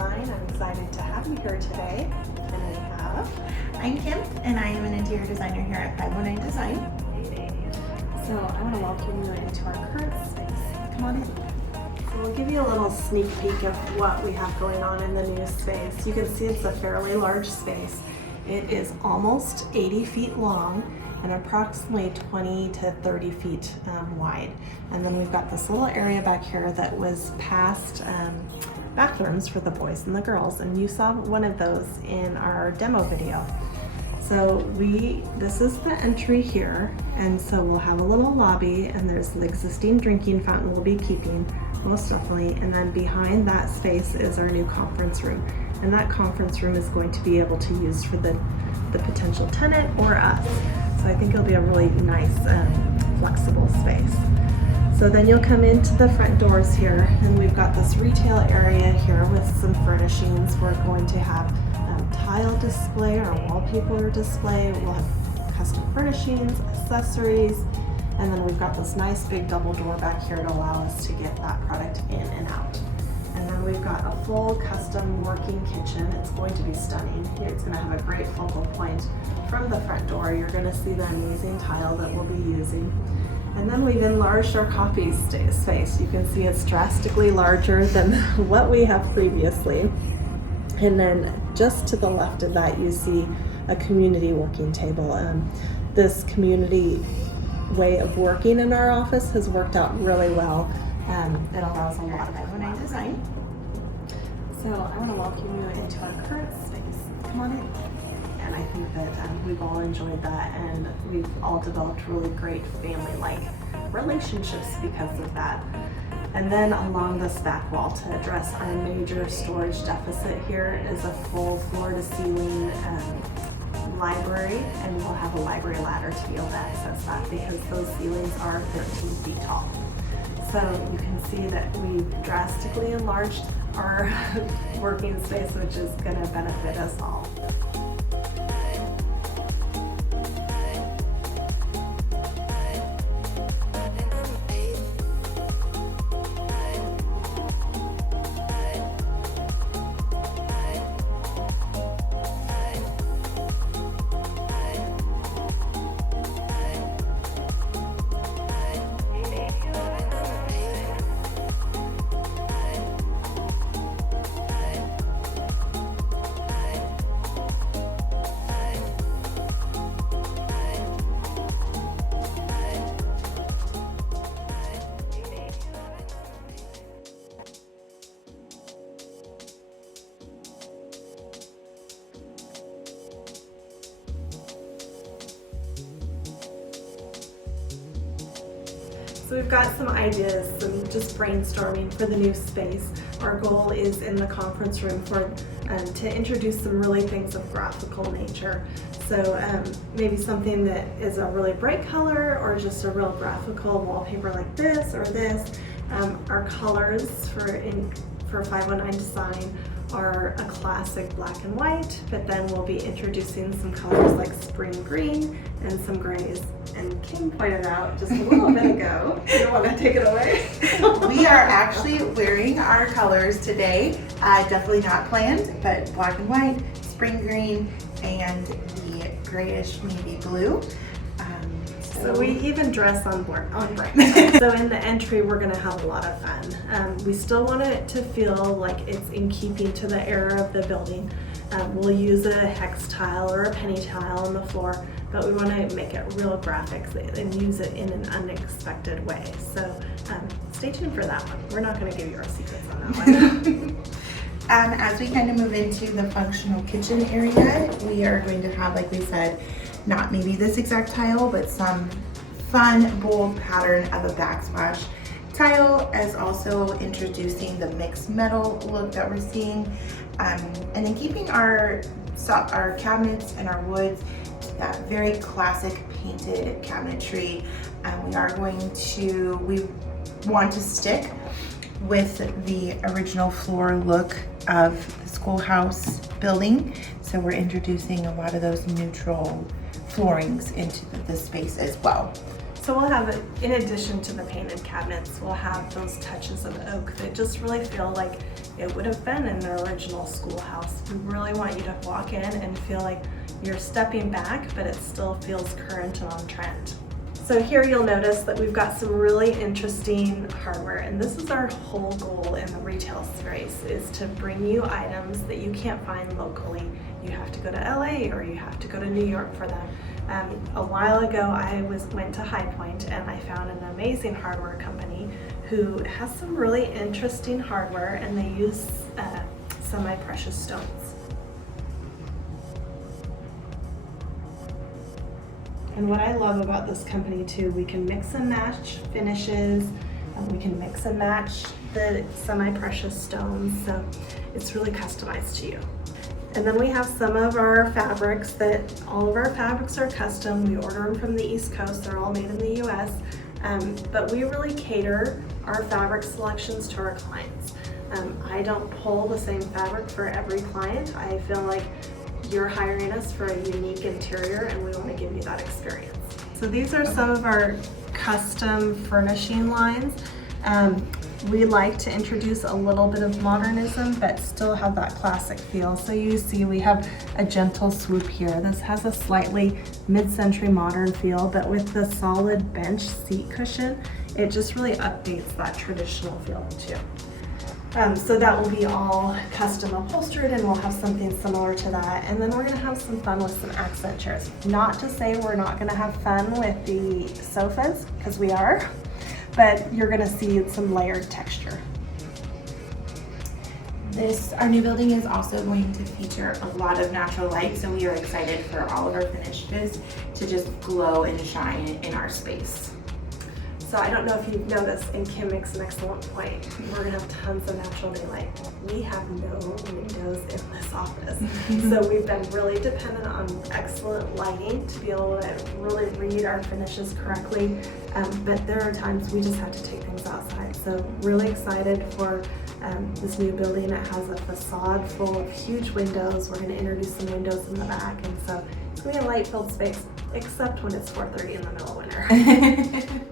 Design. I'm excited to have you here today. And we have... I'm Kim, and I am an interior designer here at 519 Design. So I want to welcome you into our current space. Come on in. So we'll give you a little sneak peek of what we have going on in the new space. You can see it's a fairly large space. It is almost 80 feet long and approximately 20 to 30 feet wide. And then we've got this little area back here that was past bathrooms for the boys and the girls, and you saw one of those in our demo video. So this is the entry here, and so we'll have a little lobby, and there's the existing drinking fountain we'll be keeping, most definitely, and then behind that space is our new conference room. And that conference room is going to be able to use for the potential tenant or us. So I think it'll be a really nice, flexible space. So then you'll come into the front doors here, and we've got this retail area here with some furnishings. We're going to have tile display or wallpaper display. We'll have custom furnishings, accessories, and then we've got this nice big double door back here to allow us to get that product in and out. And then we've got a full custom working kitchen. It's going to be stunning. It's going to have a great focal point from the front door. You're going to see the amazing tile that we'll be using. And then we've enlarged our coffee space. You can see it's drastically larger than what we have previously. And then just to the left of that, you see a community working table. This community way of working in our office has worked out really well. It allows a lot of 519 Design. So I want to welcome you into our current space. Come on in. And I think that we've all enjoyed that, and we've all developed really great family-like relationships because of that. And then along this back wall, to address our major storage deficit here, is a full floor-to-ceiling library, and we'll have a library ladder to be able to access that because those ceilings are 13 feet tall. So you can see that we've drastically enlarged our working space, which is going to benefit us all. So we've got some ideas, some just brainstorming for the new space. Our goal is in the conference room to introduce some really things of graphical nature. So maybe something that is a really bright color or just a real graphical wallpaper like this or this. Our colors for 519 Design are a classic black and white, but then we'll be introducing some colors like spring green and some grays. And Kim pointed out just a little bit ago, you don't want to take it away? We are actually wearing our colors today. Definitely not planned, but black and white, spring green, and the grayish navy blue. So we even dress on bright. So in the entry, we're going to have a lot of fun. We still want it to feel like it's in keeping to the era of the building. We'll use a hex tile or a penny tile on the floor, but we want to make it real graphics and use it in an unexpected way. So stay tuned for that one. We're not going to give you our secrets on that one. As we kind of move into the functional kitchen area, we are going to have, like we said, not maybe this exact tile, but some fun, bold pattern of a backsplash tile, as also introducing the mixed metal look that we're seeing, and then keeping our cabinets and our woods to that very classic painted cabinetry. We want to stick with the original floor look of the Schoolhouse building, so we're introducing a lot of those neutral floorings into the space as well. So we'll have, in addition to the painted cabinets, we'll have those touches of oak that just really feel like it would have been in the original Schoolhouse. We really want you to walk in and feel like you're stepping back, but it still feels current and on trend. So here you'll notice that we've got some really interesting hardware, and this is our whole goal in the retail space, is to bring you items that you can't find locally. You have to go to LA or you have to go to New York for them. A while ago I went to High Point and I found an amazing hardware company who has some really interesting hardware, and they use semi-precious stones. And what I love about this company too, we can mix and match finishes, and we can mix and match the semi-precious stones, so it's really customized to you. And then we have some of our fabrics that, all of our fabrics are custom. We order them from the East Coast, they're all made in the US, but we really cater our fabric selections to our clients. I don't pull the same fabric for every client. I feel like you're hiring us for a unique interior and we want to give you that experience. So these are some of our custom furnishing lines. We like to introduce a little bit of modernism but still have that classic feel. So you see we have a gentle swoop here. This has a slightly mid-century modern feel, but with the solid bench seat cushion, it just really updates that traditional feel too. So that will be all custom upholstered, and we'll have something similar to that. And then we're gonna have some fun with some accent chairs. Not to say we're not gonna have fun with the sofas, because we are, but you're gonna see some layered texture. Our new building is also going to feature a lot of natural light, so we are excited for all of our finishes to just glow and shine in our space. So I don't know if you've noticed, and Kim makes an excellent point, we're gonna have tons of natural daylight. We have no windows in this office. So we've been really dependent on excellent lighting to be able to really read our finishes correctly. But there are times we just have to take things outside. So really excited for this new building. It has a facade full of huge windows. We're gonna introduce some windows in the back. And so it's gonna be a light-filled space, except when it's 4:30 in the middle of winter.